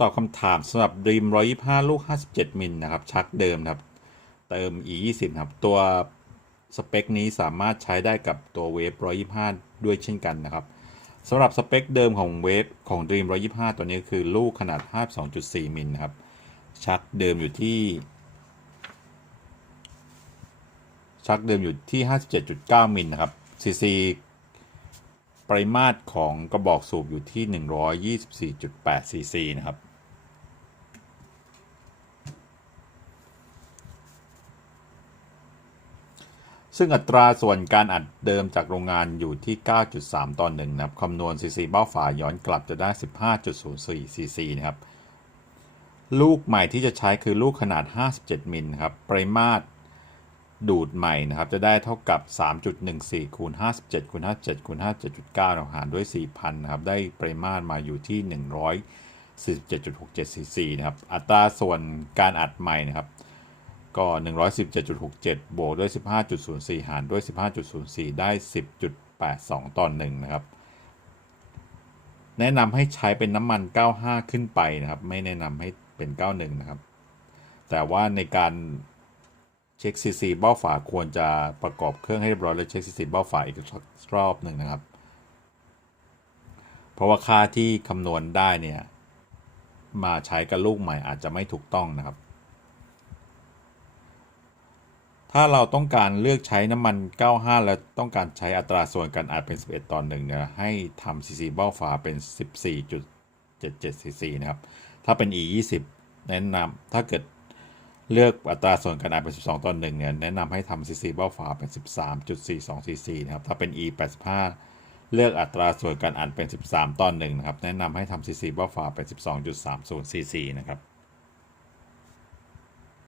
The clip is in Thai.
ตอบคำถามสำหรับ Dream 125ลูก57มิลนะครับ ชักเดิมครับ เติม e 2 0ครับ ตัวสเปคนี้สามารถใช้ได้กับตัวเวฟ125ด้วยเช่นกันนะครับสำหรับสเปคเดิมของเวฟของ Dream 125 ตัวนี้คือลูกขนาด 52.4 มิลนะครับ ชักเดิมอยู่ที่ ชักเดิมอยู่ที่ 57.9 มิลนะครับ CC ปริมาตรของกระบอกสูบอยู่ที่ 124.8 cc นะครับ ซึ่งอัตราส่วนการอัดเดิมจากโรงงานอยู่ที่ 9.3 ต่อ1นะครับคำนวณ cc เบ้าฝาย้อนกลับจะได้ 15.04 cc นะครับ ลูกใหม่ที่จะใช้คือลูกขนาด 57 มิลครับ ปริมาตร ดูดใหม่นะครับ จะได้เท่ากับ 3.14คูณ57คูณ57คูณ57.9หารด้วย 4,000 นะครับ ได้ปริมาตรมาอยู่ที่ 147.67 cc นะครับ อัตราส่วนการอัดใหม่นะครับ ก็ 117.67 บวกด้วย 15.04 หารด้วย 15.04 ได้ 10.82 ต่อ1นะครับ แนะนำให้ใช้เป็นน้ำมัน 95 ขึ้นไปนะครับ ไม่แนะนำให้เป็น 91 นะครับ แต่ว่าในการ เช็ค CC เบ้าฝาควรจะประกอบเครื่องให้เรียบร้อยแล้วเช็ค CC เบ้าฝาอีกรอบหนึ่งนะครับ เพราะว่าค่าที่คำนวณได้เนี่ยมาใช้กับลูกใหม่อาจจะไม่ถูกต้องนะครับ ถ้าเราต้องการเลือกใช้น้ำมัน 95 และต้องการใช้อัตราส่วนการอัดเป็น 11 ต่อ1เนี่ยให้ทำ CC เบ้าฝาเป็น 14.77 cc นะครับ ถ้าเป็น E 20 แนะนำถ้าเกิด เลือกอัตราส่วนการอ่านเป็น 12 ต่อ1เนี่ยแนะนำให้ทำ cc เบ้าฝาเป็น 13.42 cc นะครับถ้าเป็น E 85เลือกอัตราส่วนการอ่านเป็น 13 ต่อ1นะครับแนะนำให้ทำ cc เบ้าฝาเป็น 12.30 cc นะครับ